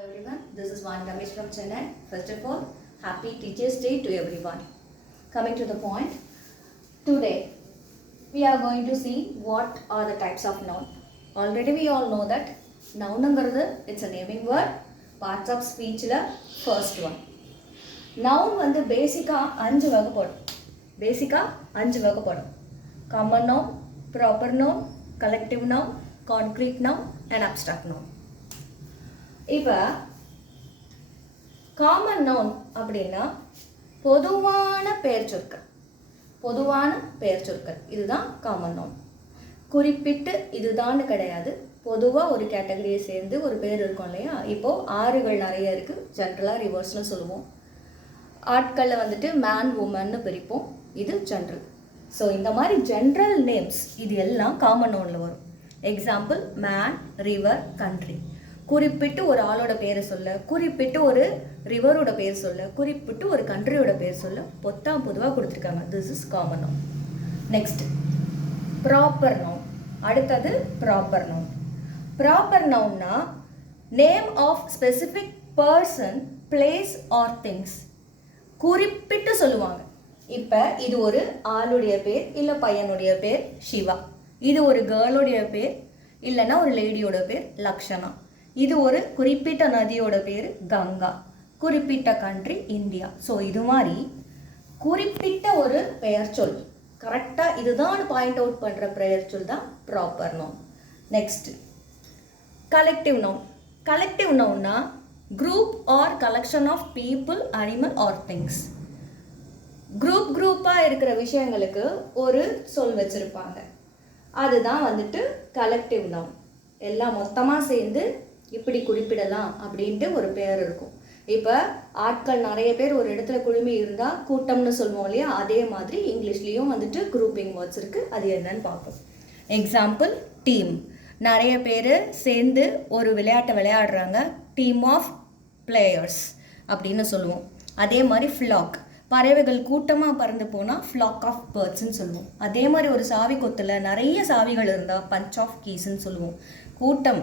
Hello everyone, this is Van Ramesh from Chennai. First of all, happy Teachers Day to everyone. Coming to the point, today we are going to see what are the types of noun. Already we all know that noun it's a naming word, parts of speech la first one. Noun வந்து பேசிக்கா 5 வகைப்படும். பேசிக்கா 5 வகைப்படும். Common noun, proper noun, collective noun, concrete noun and abstract noun. இப்போ common noun அப்படின்னா பொதுவான பெயர் சொற்கள் இதுதான் காமன் நவுன். குறிப்பிட்டு இதுதான் கிடையாது, பொதுவாக ஒரு கேட்டகரியை சேர்ந்து ஒரு பேர் இருக்கும் இல்லையா. இப்போது ஆறுகள் நிறைய இருக்குது, ஜென்ரலாக ரிவர்ஸ்னு சொல்லுவோம். ஆட்களில் வந்துட்டு மேன் உமன்னு பிரிப்போம், இது ஜென்ரல். ஸோ இந்த மாதிரி ஜென்ரல் நேம்ஸ் இது எல்லாம் காமன் நவுனில் வரும். Example man, river, country. குறிப்பிட்டு ஒரு ஆளோட பேரை சொல்ல, குறிப்பிட்டு ஒரு ரிவரோட பேர் சொல்ல, குறிப்பிட்டு ஒரு கண்ட்ரியோட பேர் சொல்ல பொதுவாக கொடுத்துருக்காங்க. This is common noun. Next proper noun. அடுத்தது ப்ராப்பர் நவுன். ப்ராப்பர் நவுன்னா name of specific person, place or things. குறிப்பிட்டு சொல்லுவாங்க. இப்போ இது ஒரு ஆளுடைய பேர் இல்லை பையனுடைய பேர் சிவா, இது ஒரு கேர்ளுடைய பேர் இல்லைன்னா ஒரு லேடியோட பேர் லக்ஷனா, இது ஒரு குறிப்பிட்ட நதியோட பேர் கங்கா, குறிப்பிட்ட கண்ட்ரி இந்தியா. ஸோ இது மாதிரி குறிப்பிட்ட ஒரு பெயர் சொல், கரெக்டாக இதுதான் பாயிண்ட் அவுட் பண்ணுற பெயர் சொல் தான் proper noun. Next collective noun. Collective நவுன்னா group or collection of people, animal or things. குரூப்பாக இருக்கிற விஷயங்களுக்கு ஒரு சொல் வச்சுருப்பாங்க, அதுதான் வந்துட்டு கலெக்டிவ் நவுன். எல்லாம் மொத்தமாக சேர்ந்து இப்படி குறிப்பிடலாம் அப்படின்ட்டு ஒரு பேர் இருக்கும். இப்போ ஆட்கள் நிறைய பேர் ஒரு இடத்துல குழுமி இருந்தால் கூட்டம்னு சொல்லுவோம் இல்லையா, அதே மாதிரி இங்கிலீஷ்லேயும் வந்துட்டு குரூப்பிங் வேர்ட்ஸ் இருக்குது, அது என்னன்னு பார்ப்போம். Example team. நிறைய பேர் சேர்ந்து ஒரு விளையாட்டை விளையாடுறாங்க, டீம் ஆஃப் பிளேயர்ஸ் அப்படின்னு சொல்லுவோம். அதே மாதிரி ஃப்ளாக், பறவைகள் கூட்டமாக பறந்து போனால் ஃப்ளாக் ஆஃப் பேர்ட்ஸ்ன்னு சொல்லுவோம். அதே மாதிரி ஒரு சாவி கொத்தில் நிறைய சாவிகள் இருந்தால் பஞ்ச் ஆஃப் கீஸ்ன்னு சொல்லுவோம். கூட்டம்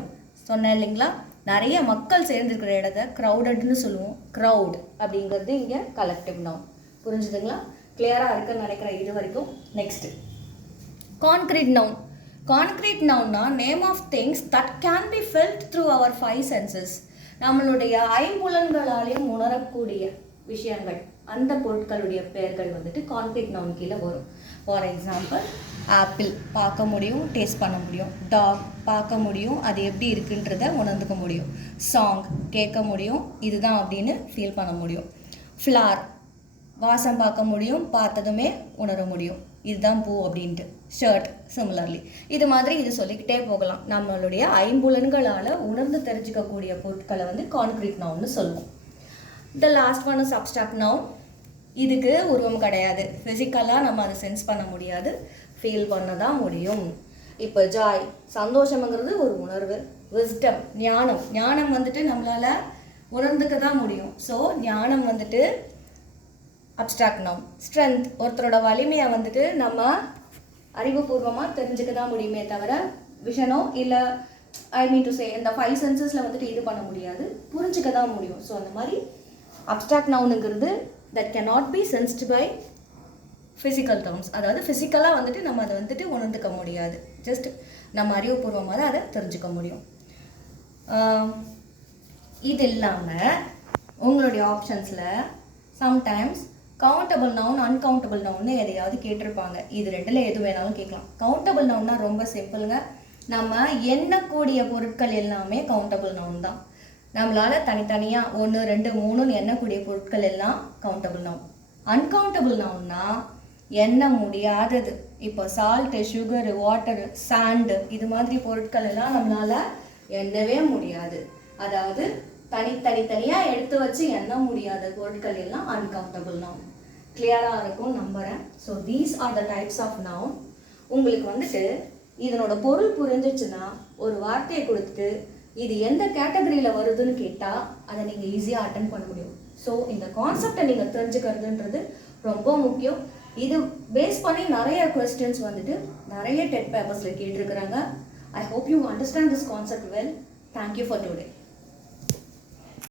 சொன்னேன் இல்லைங்களா, நிறைய மக்கள் சேர்ந்துருக்கிற இடத்த க்ரௌடட்னு சொல்லுவோம். க்ரௌட் அப்படிங்கிறது இங்கே கலெக்டிவ் நவுன். புரிஞ்சுதுங்களா? கிளியராக இருக்குன்னு நினைக்கிறேன் இது வரைக்கும். Next concrete noun. கான்க்ரீட் நவுன்னா name of things that can be felt through our 5 senses. நம்மளுடைய ஐம்புலன்களாலையும் உணரக்கூடிய விஷயங்கள், அந்த பொருட்களுடைய பெயர்கள் வந்துட்டு கான்க்ரீட் நவுன் கீழே வரும். ஃபார் எக்ஸாம்பிள் ஆப்பிள் பார்க்க முடியும், டேஸ்ட் பண்ண முடியும். டாக் பார்க்க முடியும், அது எப்படி இருக்குன்றத உணர்ந்துக்க முடியும். சாங் கேட்க முடியும், இதுதான் அப்படின்னு ஃபீல் பண்ண முடியும். ஃப்ளார் வாசம் பார்க்க முடியும், பார்த்ததுமே உணர முடியும், இதுதான் பூ அப்படின்ட்டு. Shirt similarly. இது மாதிரி இது சொல்லிக்கிட்டே போகலாம். நம்மளுடைய ஐம்புலன்களால் உணர்ந்து தெரிஞ்சுக்கக்கூடிய பொருட்களை வந்து கான்க்ரீட் நவுன்னு சொல்லுவோம். The last one is abstract noun. இதுக்கு உருவம் கிடையாது, ஃபிசிக்கலாக நம்ம அதை சென்ஸ் பண்ண முடியாது, ஃபீல் பண்ண தான் முடியும். இப்போ ஜாய் சந்தோஷம்ங்கிறது ஒரு உணர்வு. விஸ்டம் ஞானம் வந்துட்டு நம்மளால் உணர்ந்துக்க தான் முடியும். ஸோ ஞானம் வந்துட்டு அப்ஸ்ட்ராக்ட் நவுன். ஸ்ட்ரென்த் ஒருத்தரோட வலிமையை வந்துட்டு நம்ம அறிவுபூர்வமாக தெரிஞ்சுக்க தான் முடியுமே தவிர விஷனோ இல்லை டு சே இந்த 5 சென்சஸில் வந்துட்டு இது பண்ண முடியாது, புரிஞ்சுக்க தான் முடியும். ஸோ அந்த மாதிரி abstract நவுனுங்கிறது that cannot be sensed by physical terms. அதாவது ஃபிசிக்கலாக வந்துட்டு நம்ம அதை வந்துட்டு உணர்ந்துக்க முடியாது, ஜஸ்ட் நம்ம அறிவுபூர்வமாக தான் அதை தெரிஞ்சுக்க முடியும். இது இல்லாமல் உங்களுடைய ஆப்ஷன்ஸில் சம்டைம்ஸ் கவுண்டபிள் நவுன், அன்கவுண்டபிள் நவுன்னு எதையாவது கேட்டிருப்பாங்க. இது ரெண்டில் எது வேணாலும் கேட்கலாம். கவுண்டபிள் நவுன்னா ரொம்ப சிம்பிளுங்க. நம்ம எண்ணக்கூடிய பொருட்கள் எல்லாமே கவுண்டபிள் நவுன் தான். நம்மளால் தனித்தனியாக 1, 2, 3ன்னு எண்ணக்கூடிய பொருட்கள் எல்லாம் கவுண்டபிள் நவுன். அன்கவுண்டபிள் நவுன்னா எண்ண முடியாதது. இப்போ சால்ட்டு, சுகரு, வாட்டரு, சாண்டு இது மாதிரி பொருட்கள் எல்லாம் நம்மளால் எண்ணவே முடியாது. அதாவது தனித்தனியாக எடுத்து வச்சு எண்ண முடியாத பொருட்கள் எல்லாம் அன்கவுண்டபிள் நவுன். கிளியராக இருக்கும் நம்புகிறேன். So these are the types of noun. உங்களுக்கு வந்துட்டு இதனோட பொருள் புரிஞ்சிச்சுன்னா ஒரு வார்த்தையை கொடுத்துட்டு இது எந்த கேட்டகரியில் வருதுன்னு கேட்டால் அதை நீங்கள் ஈஸியாக அட்டன் பண்ண முடியும். ஸோ இந்த கான்செப்டை நீங்கள் தெரிஞ்சுக்கிறதுன்றது ரொம்ப முக்கியம். இது பேஸ் பண்ணி நிறைய கொஸ்டின்ஸ் வந்துட்டு நிறைய டெட் பேப்பர்ஸில் கேட்டிருக்கிறாங்க. I hope you understand this concept well. Thank you for today.